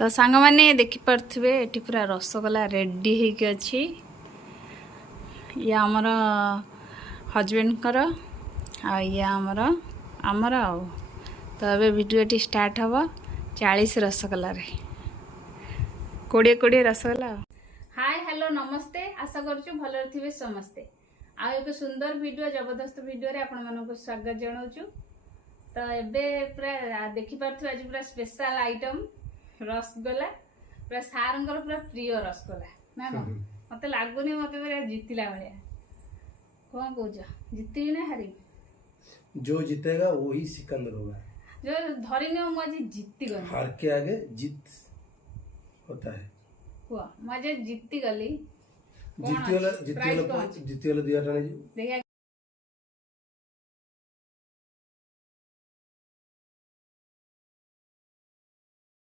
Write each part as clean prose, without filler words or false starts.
तो सांग मैंने देखिपे ये पूरा रसगोला रेडी होगी अच्छी ये आमर हजबैंड ये आमर आमर आ तो ये भिडियोटी स्टार्ट हम 40 रसगोल 20 रसगोला। हाय हेलो नमस्ते आशा करूँ भल थे समस्ते आ एक सुंदर वीडियो जबरदस्त वीडियो रे आपण मानक स्वागत जनाऊँ। तो एबे पूरा देखिपे आज पूरा स्पेशल आइटम रसगोला पूरा सार पूरा प्रिय रसगोला ना ना मत लगुनि मत जीतला भाया कौन कौच जीतबी ना हारी जो जीतेगा वही सिकंदर होगा। जो धरी नहीं मुझे जीती गली हार के आगे जीत होता है। हुआ मुझे जीती गली जीती वाला 2000 नहीं देखिए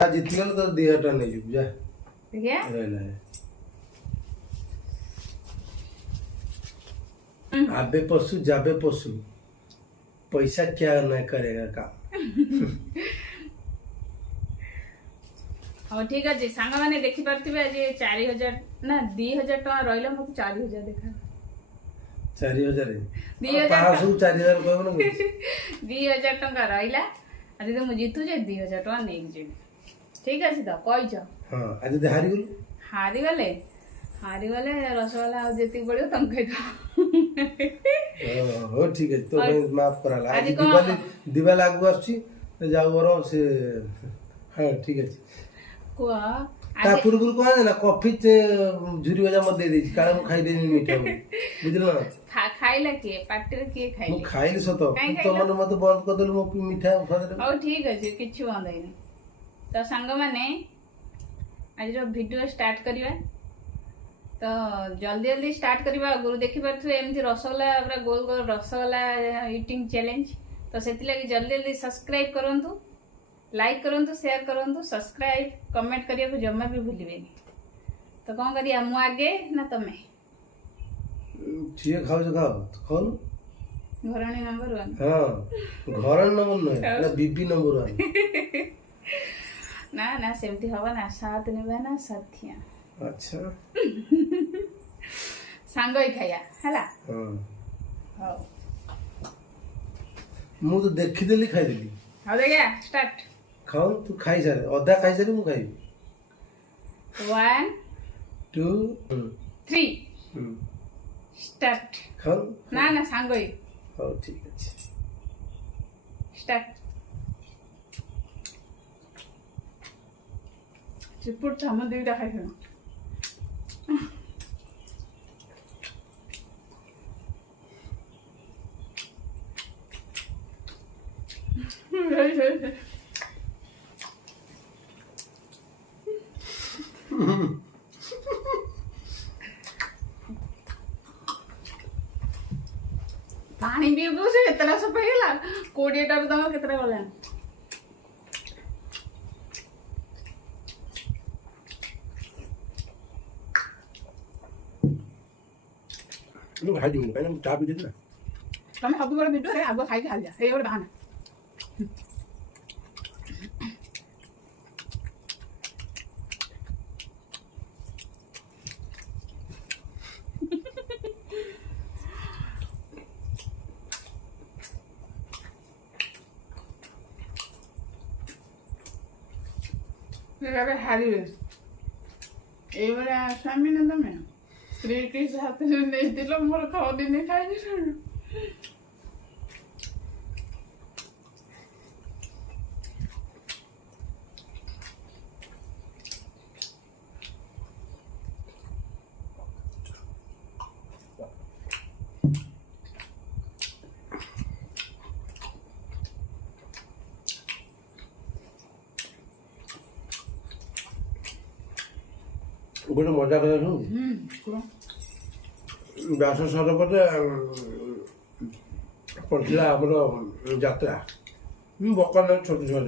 जीती गल तो 2000 नहीं जा देखिए आबे पशु जाबे पशु पैसा क्या नहीं करेगा काम। हाँ ठीक अच्छे सांग मैंने देखी पार्थिबे आज 4000 ना 2000 टका रहिला मत 4000 देखा 4000 2000 कहब ना 2000 टका रहिला आज तो मु जीतु जे 2000 टका नै जेबी ठीक अछि त कहिछ। हां आज हारी गले रसगोला आ जेती पड़ियो तम कहि दो हो ठीक है तो मैं माफ कराला आज दिवाली आगु आछि तो जाऊ रो से हां ठीक है को ता पूर्व को ना कॉफी झुरी वजा मत दे दी काला मु खाई देनी मीठा बुझल ना खाइला के पार्टी रे के खाइले मु खाइली सतो तो मन मत बंद कर देलु मु मीठा खादे हो ठीक अछि किछु बंद हैनी। तो सांग माने आज रो वीडियो स्टार्ट करिवा तो जल्दी जल्दी स्टार्ट करवा गुरु देखि पारथु एमती रसगोला पूरा गोल गोल रसगोला ईटिंग चैलेंज तो सेति लगी जल्दी जल्दी सब्सक्राइब करंतु लाइक करंतु शेयर करंतु सब्सक्राइब कमेंट करिया को जम्मा भी भूलिबेनी। तो कौन करिया मु आगे ना तमे ठीक खाओ खोल घराणी नंबर 1 हां घराणी नंबर नहीं ना बीबी नंबर 1 ना ना सेमती हवा ना साथ निभा ना साथिया अच्छा सांग ही खाया हला हां हां मु तो देखि देली खाई देली हो गया स्टार्ट खाओ तू खाई सारे आधा खाई सारे मु खाई 1 2 3 स्टार्ट खाओ ना ना सांग ही हां ठीक है स्टार्ट चिपुट हम दुईटा खाइछन पानी भी बुझे इतना सब पहला 20 टा तम केतरा गला नु खाई दिनु काई चा पी देना तमे सब बड़ वीडियो रे आगो खाई खा लिया ए बड़ बहाना ये हारी ए बड़ा स्वामी न तमे स्त्री के साथ नहीं दिलो मोर खाओ दिन खाई नहीं गोटे मजा कर व्यास सरोवर पड़ता आमर यात्रा बकान छोट छुआ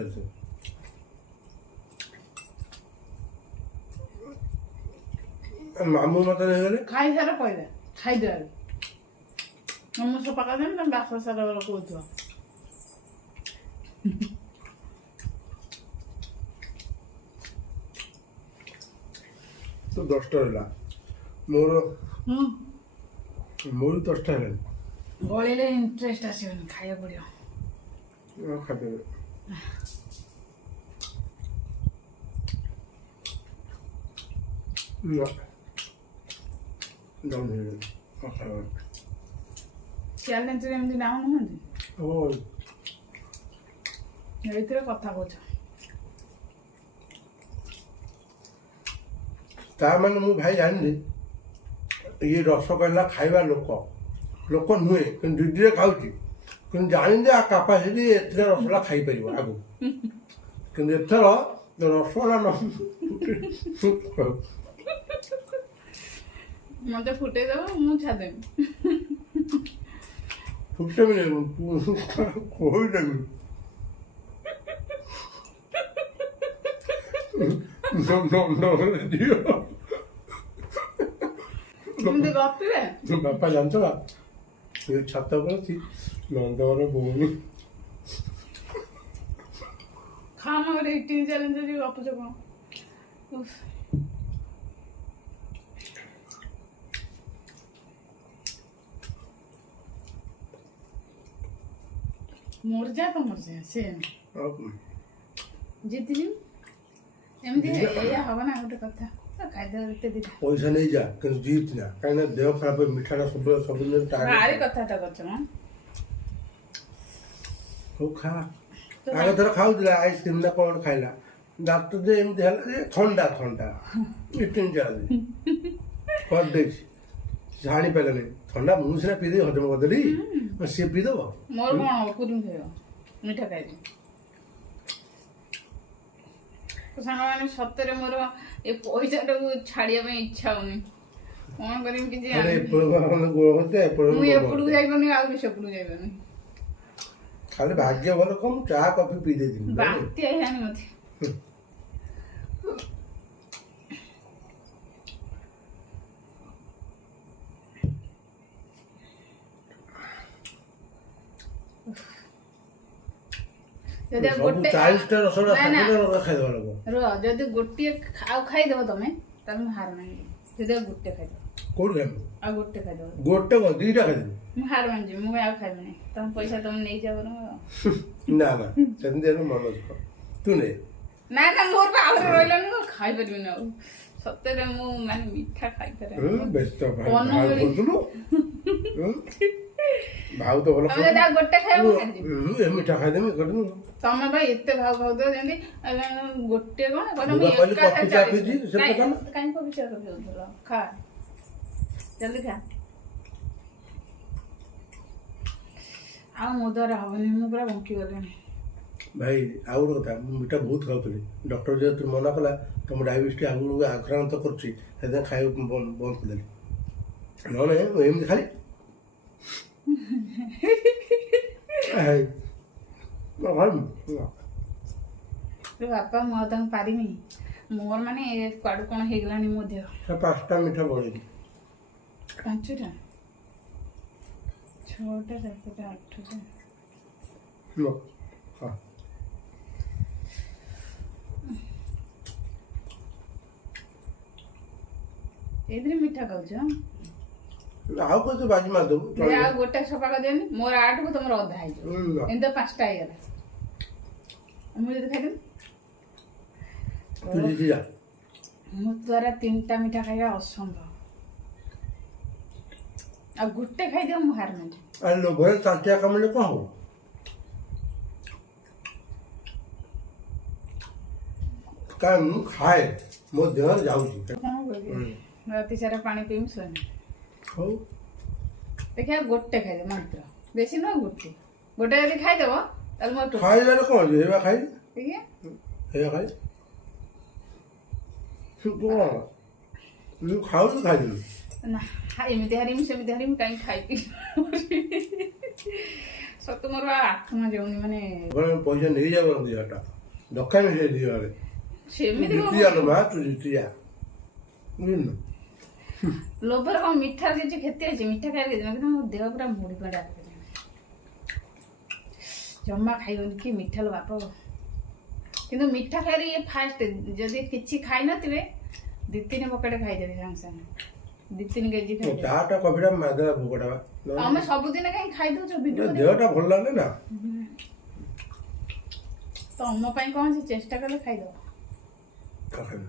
मामू मत नहीं गले खाई सारा पहले खाई दे मामू सब पका दे ना व्यास सरोवर को ତ 10ଟା ହେଲା ମୋର ହୁଁ ମୋର 10ଟା ହେଲାଣି ଗଳିଲେ ଇଣ୍ଟରେଷ୍ଟ ଆସିବନି ଖାଇବା ପଡ଼ିବ ଖାଇଦେବେ ଡାଉନ୍ ହେଇଗଲା ଚ୍ୟାଲେଞ୍ଜରେ ଏମିତି ଡାଉନ୍ ହୁଅନ୍ତି ହବ ଏଇଥିରେ କଥା କହୁଛ ତା ମାନେ ମୁଁ ଭାଇ ଜାଣିଲି ଇଏ ରସଗୋଲା ଖାଇବା ଲୋକ ନୁହେଁ କିନ୍ତୁ ଦିଦିରେ ଖାଉଛି କିନ୍ତୁ ଜାଣିଲି ଆ କାପାସିଟି ଏଥିରେ ରସଗୋଲା ଖାଇପାରିବ ଆଗକୁ କିନ୍ତୁ ଏଥର ରସଗୋଲା ମତେ ଫୁଟେଇ ଦେବ ମୁଁ ଛାଦେବି ଫୁଟେବି କହିଦେବି ଏମିତି ଗପିବେ ବାପା ଜାଣିଛ ନା ଏ ଛାତ ଉପରେ ଅଛି ନନ୍ଦଘର ଭଉଣୀ ଖାମ ଗୋଟେ ଇଟିଂ ଚ୍ୟାଲେଞ୍ଜ ଗପୁଛ କଣ ଉଫ୍। ମର୍ଯା ତ ମର୍ଯା ସେ ଜିତିଯିବୁ ଏମିତି ଏଇଆ ହବ ନା ଗୋଟେ କଥା ଖାଇଦେବ ଏତେ ଦିଟା ପଇସା ନେଇଯା କିନ୍ତୁ ଜିତ୍ ନା କାହିଁକି ନା ଦେହ ଖରାପ ମିଠାଟା ସବୁଦିନ ଭାରି କଥାଟା କରୁଛ ମ ହଉ ଖା ଆଗ ଥର ଖାଉଥିଲା ଆଇସ୍କ୍ରିମ୍ ନା କ'ଣ ଖାଇଲା ଦାନ୍ତ ଯେ ଏମିତି ହେଲା ଯେ ଥଣ୍ଡା ଇଟିଂ ଚାଲିଛି କରିଦେଇଛି ଜାଣିପାରିଲାନି ଥଣ୍ଡା ମୁଁ ସିନା ପିଇଦେବି ହଜମ କରିଦେଲି ସିଏ ପିଇଦେବ ମୋର କ'ଣ ହବ କୁରୁମ ଖାଇବ ମିଠା ଖାଇବି ସାଙ୍ଗମାନେ ସତରେ ମୋର ଏ ପଇସାଟାକୁ ଛାଡ଼ିବା ପାଇଁ ଇଚ୍ଛା ହଉନି କ'ଣ କରିବି କିଛି ମୁଁ ଏପଟକୁ ଯାଇପାରୁନି ଆଉ ବି ସେପଟକୁ ଯାଇପାରୁନି ଖାଲି ଭାଗ୍ୟ ଭଲ କମ୍ ଚା କଫି ପିଇ ଦେଇଥିଲି ବାନ୍ତି ହେଇଯାନି ମତେ ଯଦି ଗୋଟେ ଯଦି ଗୋଟିଏ ଆଉ ଖାଇଦବ ତମେ ତାହେଲେ ମୁଁ ହାର ମାନିବି ଯଦି ଗୋଟେ ଖାଇଦବ କୋଉଠି ଖାଇବ ଆଉ ଗୋଟେ ଖାଇଦବ ଗୋଟେ କଣ ଦିଟା ଖାଇଦେବି ମୁଁ ହାର ମାନିଯିବି ମୁଁ ଆଉ ଖାଇବିନି ତମ ପଇସା ତମେ ନେଇଯାବ ନା ସେମିତି ମନ ତୁ ନେ ନା ମୋର ତ ଆହୁରି ରହିଲାନି ମୁଁ ଖାଇପାରିବିନି ଆଉ ସତରେ ମୁଁ ମାନେ ମିଠା ଖାଇପାରେ ଭାଉ ତ ଭଲ ଗୋଟେ ଖାଇବ ମିଠା ଖାଇଦେବି ତମେ ଭାଇ ଏତେ ଭାଉ ଖାଉଥିବ ଯେମିତି ଗୋଟେ କଣ କାହିଁ ପବିତ୍ର ରଖିଦେଉଥିଲ ଖା ଜଲ୍ଦି ଖା ଆଉ ମୋ ଦ୍ୱାରା ହବନି ମୁଁ ପୁରା ବଙ୍କି ଗଲିଣି ଭାଇ ଆଉ ଗୋଟେ କଥା ମୁଁ ମିଠା ବହୁତ ଖାଉଥିଲି ଡକ୍ଟର ଯେହେତୁ ମନା କଲା ତମ ଡାଇବେଟିସ୍ ଆଗକୁ ଆକ୍ରାନ୍ତ କରୁଛି ସେଥିପାଇଁ ଖାଇବା ବନ୍ଦ କରିଦେଲି ନହେଲେ ଏମିତି ଖାଲି ବାପା ମୁଁ ଆଉ ତାଙ୍କୁ ପାରିବି ମୋର ମାନେ କୁଆଡୁ କ'ଣ ହେଇଗଲାଣି ମୋ ଦେହ 5ଟା ମିଠା ବଳିନି 5ଟା 6ଟା 7ଟା 8ଟା ଏଇଥିରେ ମିଠା ଖାଉଛ ଆଉ କଣ ବାଜି ମାରିଦେବୁ ଆଉ ଗୋଟେ ସଫା କରିଦିଅନି ମୋର 8କୁ ତମର ଅଧା ହେଇଯିବ ଏମିତି 5ଟା ହେଇଗଲା ମୁଁ ଯଦି ଖାଇଦେବି ମୋ ଦ୍ୱାରା 3ଟା ମିଠା ଖାଇବା ଅସମ୍ଭବ ଆଉ ଗୋଟେ ଖାଇଦିଅ ମୁଁ ହାର ମାନିବି ଲୋଭରେ ତାଣ୍ଟିଆ କାମୁଡ଼ିଲେ କ'ଣ ହବ କାରଣ ମୁଁ ଖାଏ ମୋ ଦେହରେ ଯାଉଛି ରାତି ସାରା ପାଣି ପିଇମି ଶୋଇନି ହଉ ଦେଖିବା ଗୋଟେ ଖାଇଦେବ ମାତ୍ର ବେଶୀ ନୁହଁ ଗୋଟେ ଯଦି ଖାଇଦେବ ତାହେଲେ ମୋର ଖାଇଲାରେ କ'ଣ ଅଛି ଏଇବା ଖାଇଲି ଏଇବା ଖାଇଲି କ'ଣ ମୁଁ ଖାଉଛି ଖାଇଦେଲି ନା ଏମିତି ହାରିମି ସେମିତି ହାରିମି କାହିଁକି ଖାଇବି ସତ ମୋର ଆତ୍ମା ଯାଉନି ମାନେ ପଇସା ନେଇଯାବ 2,000 ଦରକାର ସେ 2,000 ସେମିତି ମା ତୁ ଜିତିଆ ବୁଝିଲୁ ଲୋଭରେ କ'ଣ ମିଠାର କିଛି କ୍ଷତି ଅଛି ମିଠା ଖାଇବା କିଛି କିନ୍ତୁ ମୋ ଦେହ ପୁରା ମୁଡ଼ି ପଡ଼ା ଜମା ଖାଇବନି କି ମିଠା लो ବାପ କିନ୍ତୁ ମିଠା ଖାଇଲେ ଇଏ ଫାଷ୍ଟ ଯଦି କିଛି ଖାଇନଥିବେ 2-3 ପକେଟ ଖାଇଦେବି ସାଙ୍ଗେ ସାଙ୍ଗେ 2-3 କେଜି ଖାଇଦେବି। ଚାଟା କଫିଟା ମାରିଦେଲା ଭୋକଟା ବା ତମେ ସବୁଦିନ କାହିଁ ଖାଇଦଉଛ ଭିଡିଓ ଦେହଟା ଭଲ ଲାଗେ ନା। ତମ ପାଇଁ କଣ ଅଛି, ଚେଷ୍ଟା କଲେ ଖାଇଦବ ଖାଇବି।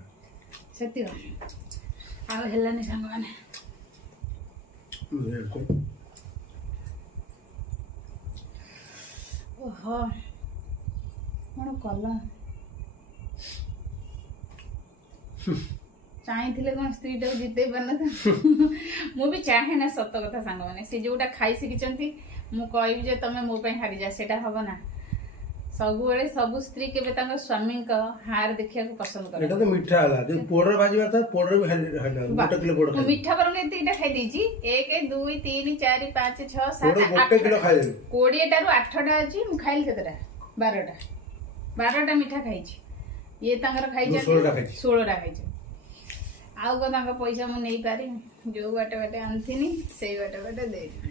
ସେତିକି। ଆଉ ହେଲାନି ସାଙ୍ଗମାନେ। ଓହୋ କଣ କଲା। ଚାହିଁଥିଲେ କଣ ସ୍ତ୍ରୀଟାକୁ ଜିତେଇ ପାରିନଥାନ୍ତି। ମୁଁ ବି ଚାହେଁ ନା, ସତ କଥା ସାଙ୍ଗମାନେ। ସେ ଯୋଉଟା ଖାଇ ଶିଖିଛନ୍ତି ମୁଁ କହିବି ଯେ ତମେ ମୋ ପାଇଁ ହାରିଯା, ସେଇଟା ହବ ନା। ସବୁବେଳେ ସବୁ ସ୍ତ୍ରୀ କେବେ ତାଙ୍କ ସ୍ୱାମୀଙ୍କ ହାର ଦେଖିବାକୁ ପସନ୍ଦ କରେ। ଏଟା ତ ମିଠା ହେଲା, ଯୋଉ ପୋଡର ଭାଜିବା ତା ପୋଡର ବି ଖାଇଲା 1 କିଲୋ ପୋଡ ମୁଁ ଖାଇଲି। ମିଠା ବରଂ ଏତିକିଟା ଖାଇ ଦେଇଛି। 1 2 3 4 5 6 ପୋଡ 7 1 କିଲୋ 8 ଖାଇଦେଲି। 20ଟାରୁ 8ଟା ଅଛି। ମୁଁ ଖାଇଲି କେତେଟା? 12ଟା ମିଠା ଖାଇଛି। ଇଏ ତାଙ୍କର ଖାଇଛନ୍ତି 16ଟା ଖାଇଛି। 16ଟା ଖାଇଛି। ଆଉ କଣ ତାଙ୍କ ପଇସା ମୁଁ ନେଇପାରିବି? ଯୋଉ ବାଟେ ବାଟେ ଆଣିଥିନି ସେଇ ବାଟେ ବାଟେ ଦେଇଦେବି।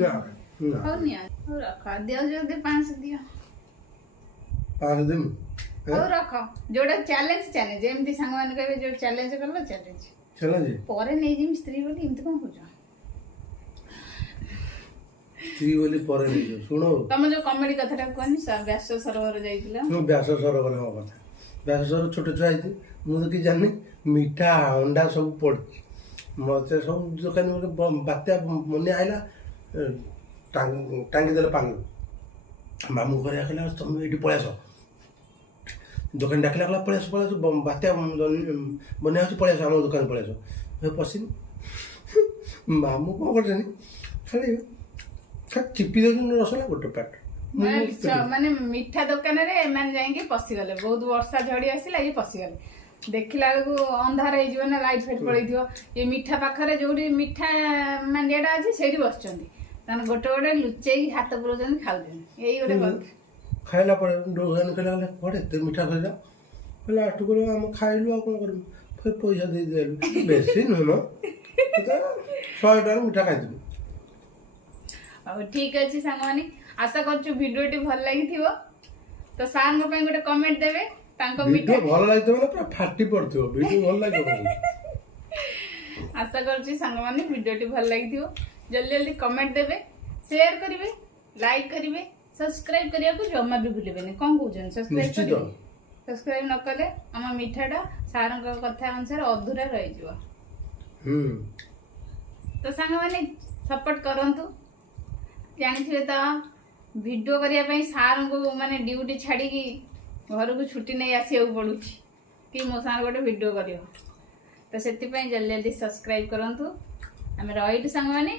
ନା ନା ହଉ ନିଅ, ହଉ ରଖ। ଦିଅ ଯଦି 500 ଦିଅ। 5 ଦିନ ହଉ ରଖ। ଯୋଉଟା ଚ୍ୟାଲେଞ୍ଜ ଏମିତି ସାଙ୍ଗମାନେ କହିବେ ଯୋଉ ଚ୍ୟାଲେଞ୍ଜ କଲ ଚ୍ୟାଲେଞ୍ଜ ଚାଲ ଯେ ପରେ ନେଇଯିବି ସ୍ତ୍ରୀ ବୋଲି। ଏମିତି କଣ କହୁଛ? ସ୍ତ୍ରୀ ବୋଲି ପରେ ନେଇଯିବ। ଶୁଣ ତମେ ଯୋଉ କମେଡି କଥାଟା କୁହନି, ବ୍ୟାସ ସରୋବର ଯାଇଥିଲ। ମୁଁ ବ୍ୟାସ ସରୋବର ମୋ କଥା। ବ୍ୟାସ ସରୋବର ଛୋଟ ଛୁଆ ହେଇଛି, ମୁଁ ତ କିଛି ଜାଣିନି। ମିଠା ଅଣ୍ଡା ସବୁ ପଡିଛି। ମତେ ସବୁ ଦୋକାନୀ ଗୋଟେ ବାତ୍ୟା ମନେ ଆଇଲା, ଟାଙ୍ଗିଦେଲେ ପାଣି। ମାମୁଁ ଘରେ କହିଲା ତମେ ଏଇଠି ପଳେଇ ଆସ। ଦୋକାନ ଡାକିଲା କହିଲା ପଳେଇ ଆସ ବାତ୍ୟା ବନ୍ୟା ହେଉଛି, ପଳେଇ ଆସ ଆମ ଦୋକାନ ପଳେଇ ଆସ। ପଶିନି। ମାମୁଁ କଣ କରୁଛନ୍ତି, ଖାଲି ଚିପି ଦେଉଛନ୍ତି ରସଗୋଲା ଗୋଟେ ପ୍ୟାକେଟ। ମାନେ ମିଠା ଦୋକାନରେ ଏମାନେ ଯାଇକି ପଶିଗଲେ। ବହୁତ ବର୍ଷା ଝଡି ଆସିଲା, ଇଏ ପଶିଗଲେ। ଦେଖିଲା ବେଳକୁ ଅନ୍ଧାର ହେଇଯିବ ନା, ଲାଇଟ୍ ଫାଇଟ୍ ପଳେଇଥିବ। ଇଏ ମିଠା ପାଖରେ ଯୋଉଠି ମିଠା ମାଣ୍ଡିଆଟା ଅଛି ସେଇଠି ବସିଛନ୍ତି। ତାମାନେ ଗୋଟେ ଗୋଟେ ଲୁଚେଇକି ହାତ ପୁରଉଛନ୍ତି, ଖାଉଛନ୍ତି। ଏଇ ଗୋଟେ କଥା। ଖାଇଲା ପରେ ଦୋକାନ କହିଲା କୁଆଡେ ଏତେ ମିଠା ଖାଇଲା, କହିଲା ଆଠୁ କହିଲ ଆମେ ଖାଇଲୁ ଆଉ କଣ କରିବୁ, ପଇସା ଦେଇଦେଲୁ। ବେଶୀ ନୁହେଁ ମ, 100 ଟଙ୍କାର ମିଠା ଖାଇଥିଲୁ। ହଉ ଠିକ ଅଛି ସାଙ୍ଗମାନେ, ଆଶା କରୁଛୁ ଭିଡିଓଟି ଭଲ ଲାଗିଥିବ। ତ ସାରଙ୍କ ପାଇଁ ଗୋଟେ କମେଣ୍ଟ ଦେବେ। ତାଙ୍କ ଭିଡିଓ ଭଲ ଲାଗିଥିବ ନା ପୁରା ଫାଟି ପଡିଥିବ, ଭିଡିଓ ଭଲ ଲାଗିବ। ଆଶା କରୁଛି ସାଙ୍ଗମାନେ ଭିଡିଓଟି ଭଲ ଲାଗିଥିବ। ଜଲ୍ଦି ଜଲ୍ଦି କମେଣ୍ଟ ଦେବେ, ସେୟାର କରିବେ, ଲାଇକ୍ କରିବେ, ସବସ୍କ୍ରାଇବ କରିବାକୁ ଜମା ବି ଭୁଲିବେନି। କଣ କହୁଛନ୍ତି? ସବସ୍କ୍ରାଇବ କରିବେ। ସବସ୍କ୍ରାଇବ ନ କଲେ ଆମ ମିଠାଟା ସାରଙ୍କ କଥା ଅନୁସାରେ ଅଧୁରା ରହିଯିବ। ତ ସାଙ୍ଗମାନେ ସପୋର୍ଟ କରନ୍ତୁ। ଜାଣିଥିବେ ତ ଭିଡିଓ କରିବା ପାଇଁ ସାରଙ୍କୁ ମାନେ ଡ୍ୟୁଟି ଛାଡିକି ଘରକୁ ଛୁଟି ନେଇ ଆସିବାକୁ ପଡୁଛି କି ମୋ ସାଙ୍ଗରେ ଗୋଟେ ଭିଡିଓ କରିବ। ତ ସେଥିପାଇଁ ଜଲ୍ଦି ଜଲ୍ଦି ସବସ୍କ୍ରାଇବ କରନ୍ତୁ। ଆମେ ରହିଲୁ ସାଙ୍ଗମାନେ।